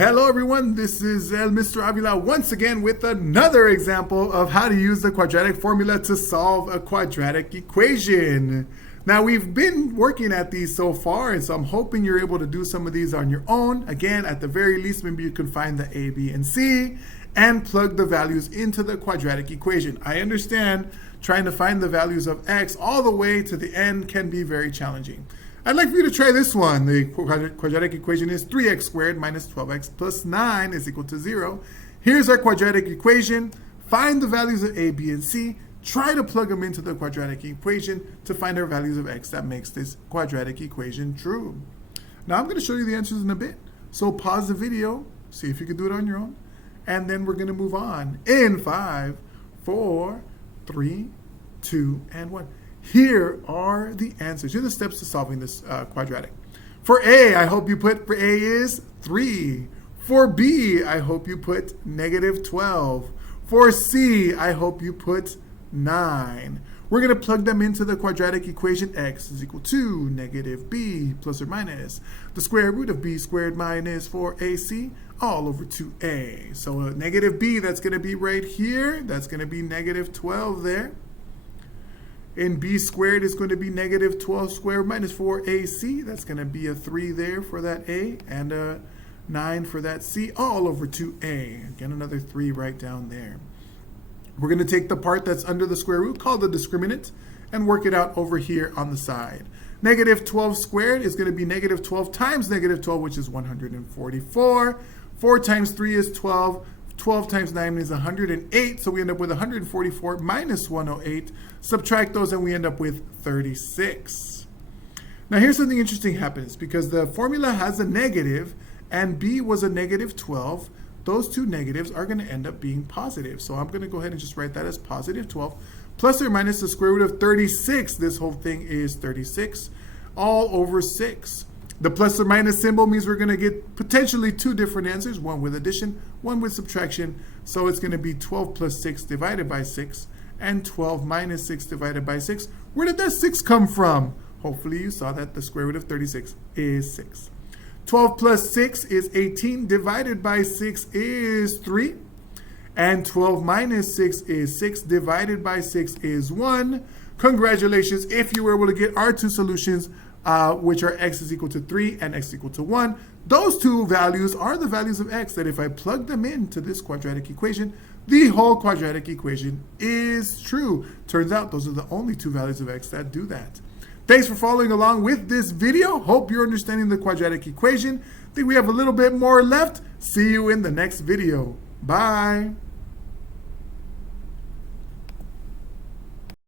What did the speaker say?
Hello everyone, this is Mr. Avila once again with another example of how to use the quadratic formula to solve a quadratic equation. Now we've been working at these so far, and so I'm hoping you're able to do some of these on your own. Again, at the very least, maybe you can find the A, B, and C and plug the values into the quadratic equation. I understand trying to find the values of x all the way to the end can be very challenging. I'd like for you to try this one. The quadratic equation is 3x squared minus 12x plus 9 is equal to 0. Here's our quadratic equation. Find the values of a, b, and c. Try to plug them into the quadratic equation to find our values of x that makes this quadratic equation true. Now I'm going to show you the answers in a bit. So pause the video, see if you can do it on your own, and then we're going to move on in 5, 4, 3, 2, and 1. Here are the answers. Here are the steps to solving this quadratic. For A, I hope you put, for A is 3. For B, I hope you put negative 12. For C, I hope you put 9. We're going to plug them into the quadratic equation. X is equal to negative b plus or minus the square root of b squared minus 4ac all over 2a. So negative b, that's going to be right here. That's going to be negative 12 there. And b squared is going to be negative 12 squared minus 4ac. That's going to be a 3 there for that a and a 9 for that c all over 2a. Again, another 3 right down there. We're going to take the part that's under the square root, called the discriminant, and work it out over here on the side. Negative 12 squared is going to be negative 12 times negative 12, which is 144. 4 times 3 is 12. 12 times 9 is 108, so we end up with 144 minus 108. Subtract those and we end up with 36. Now here's something interesting happens. Because the formula has a negative and b was a negative 12, those two negatives are going to end up being positive. So I'm going to go ahead and just write that as positive 12 plus or minus the square root of 36. This whole thing is 36 all over 6. The plus or minus symbol means we're going to get potentially two different answers, one with addition, one with subtraction. So it's going to be 12 plus 6 divided by 6 and 12 minus 6 divided by 6. Where did that 6 come from? Hopefully you saw that the square root of 36 is 6. 12 plus 6 is 18 divided by 6 is 3. And 12 minus 6 is 6 divided by 6 is 1. Congratulations if you were able to get our two solutions, which are x is equal to 3 and x is equal to 1. Those two values are the values of x that if I plug them into this quadratic equation, the whole quadratic equation is true. Turns out those are the only two values of x that do that. Thanks for following along with this video. Hope you're understanding the quadratic equation. I think we have a little bit more left. See you in the next video. Bye.